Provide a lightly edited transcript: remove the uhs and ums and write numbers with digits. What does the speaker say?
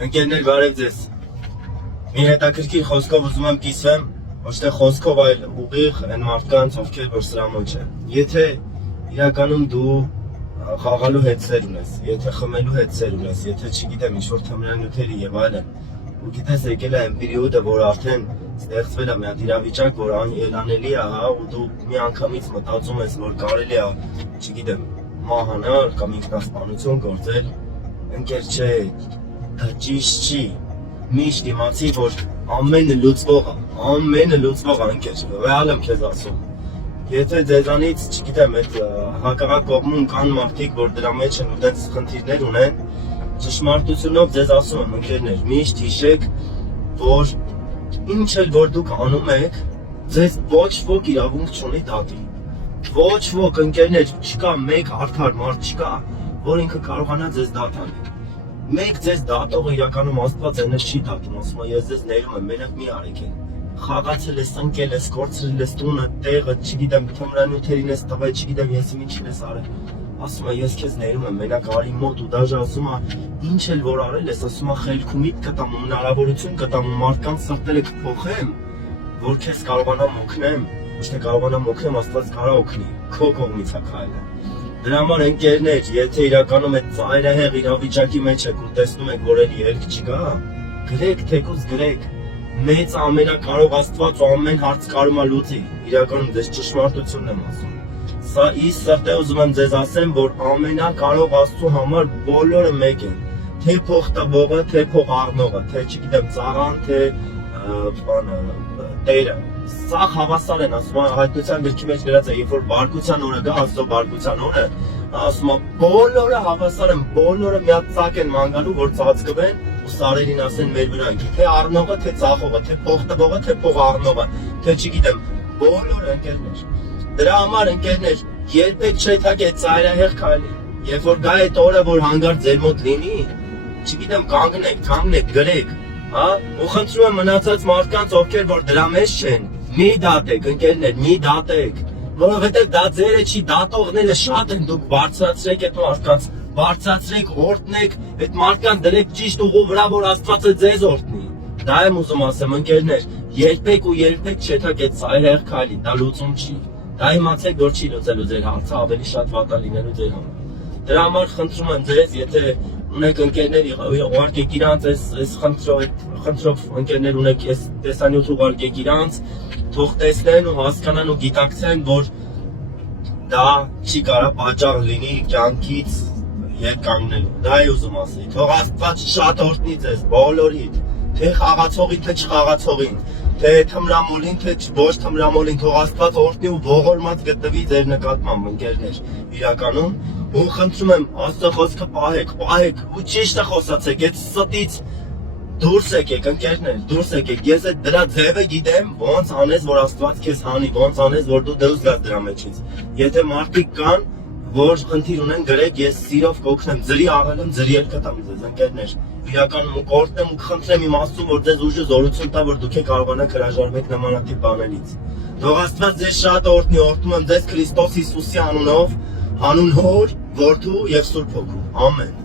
Ընկերներ, բարև ձեզ։ Մի հետաքրքիր խոսքով ուզում եմ կիսվեմ, ոչ թե խոսքով, այլ ուղիղ այն մարդկանց, ովքեր որ սրա մեջ են։ Եթե իրականում դու խաղալու հետսեր ունես, եթե խմելու հետսեր ունես, եթե չգիտեմ ինչ-որ թմրանյութերի եւ այլն, ու գիտես եկել է այն պերիոդը, որ արդեն ստեղծվել է մի հատ իրավիճակ, որ անելանելի է, հա, ու դու մի անգամից մտածում ես, որ կարելի է, չգիտեմ, մահանալ կամ ինքնասպանություն գործել, ընկեր չէ, դա ճիշտ չի։ Միշտ իմացի, որ ամենը լուծվող է, ընկեր, ռեալ եմ քեզ ասում։ Եթե ձեզանից, չգիտեմ, այդ հակառակ կողմում կան մարդիկ, որ դրա մեջ են ու դες խնդիրներ ունեն, ճշմարտությունով ձեզ ասում եմ, ընկերներ, միշտ հիշեք, որ ինչ էլ որ դուք անում եք, ձեզ ոչ ոք իրավունք չունի դատի։ Ոչ ոք, ընկերներ, չկա մեկ արդար մարդ չկա, որ ինքը կարողանա ձեզ դատ անել։ Մեկ ձեզ դատողը իրականում Աստված այնը չի դատում, ասում է ես ձեզ ներում եմ, մենակ մի արեք են։ Խաղացել ես, ընկել ես, կորցրել ես տունը, տեղը, չգիտեմ, թմրանյութերին ես տվել, չգիտեմ, ես ինչին ես արել։ Ասում է ես քեզ ներում եմ, մենակ արի մոտ ու դաժե ասում է ինչ էլ որ արել ես, ասում է խելքումիդ կտամ ու հնարավորություն կտամ ու մարդկանց սրտերը կփոխեմ, որ քեզ կարողանամ օգնեմ, ոչ թե կարողանամ օգնեմ, Աստված կարա օգնի, քո կողմից է քայլը։ Դրա համար ընկերներ, եթե իրականում այդ ծայրահեղ իրավիճակի մեջ եք ու տեսնում եք, որ էլի ելք չկա, գրեք, թեկուզ գրեք, մեծ ամենակարող Աստված ու ամեն հարց կարում է լուծի, իրականում ձեզ ճշմարտությունն եմ ասում։ Սա իս սրտե ուզում եմ ձեզ ասեմ, որ ամենակարող Աստծու համար բոլորը մեկ են, թե փող տվողը, թե փող առնողը, թե չգիտեմ ծառան, թե տերը։ Սա հավասար են, ասում եմ, հայտնության գրքի մեջ գրած է, երբ որ բարկության օրը գա, Աստծո բարկության օրը, ասում եմ, բոլորը հավասար են, բոլորը մի հատ ծակ են ման գալու, որ ծածկվեն ու սարերին ասեն մեր վրա ընկի, թե առնողը, թե ծախողը, թե փող տվողը, թե փող առնողը, թե չգիտեմ, բոլորը ընկերներ։ Դրա համար ընկերներ, երբեք չեք այդ ծայրահեղ քայլի, երբ որ գա այդ օրը, որ հանգարտ ձեր մոտ լինի, չգիտեմ, կանգնեք, թանգնեք, գրեք, հա, ու խնդրում եմ մնացած մարդկանց, ովքեր որ դրա մեջ չեն, մի դատեք, ընկերներ, մի դատեք, որովհետև դա ձերը չի, դատողները շատ են, դուք բարձրացրեք այդ մարդկանց, բարձրացրեք, օրհնեք, այդ մարդկանց դրեք ճիշտ ուղու վրա, որ Աստվածը ձեզ օրհնի։ Դա եմ ուզում ասեմ, ընկերներ, երբեք ու երբեք չեք այդ ծայրահեղ քայլի, դա լուծում չի։ Դա իմացեք, որ չի լուծելու ձեր հարցը, ավելի շատ վատ է լինելու ձեր համար։ Դրա համար խնդրում եմ ձեզ, եթե ունեք ընկերներ, ուղարկեք իրանց այս խնդրով ընկերներ ունեք, այս տեսանյութ ուղարկեք իրանց, թող տեսնեն ու հասկանան ու գիտակցեն, որ դա չի կարա պատճառ լինի կյանքից ետ կանգնելու։ Դա է ուզում ասել։ Թող Աստված շատ օրհնի ձեզ, բոլորիդ, թե խաղացողին, թե չխաղացողին, թե թմրամոլին, թե ոչ թմրամոլին, թող Աստված օրհնի ու ողորմած գտնվի ձեր նկատմամբ, ընկերներ, իրականում, ու խնդրում եմ Աստծո խոսքը պահեք, ու ճիշտը խոսացեք, այդ ստից դուրս եկեք, ընկերներ, դուրս եկեք, ես այդ դրա ձևը գիտեմ, ոնց անես, որ Աստված քեզ հանի, ոնց անես, որ դու դուրս գաս դրա մեջից։ Եթե մարդիկ կան, որ խնդիր ունեն, գրեք, ես սիրով կօգնեմ, ձրի աղել եմ, ձրի էլ կտամ ձեզ, ընկերներ։ Իրականում ու կորտնեմ ու խնդրեմ իմ Աստծուն, որ ձեզ ուժը զորություն տա, որ դուք կարողանաք հրաժարվեք նմանատիպ բաներից։ Թող Աստված ձեզ շատ օրհնի, օրհնում եմ ձեզ Քրիստոս Հիսուսի անունով, հանուն Հոր, Որդու եւ Սուրբ Հոգու։ Ամեն։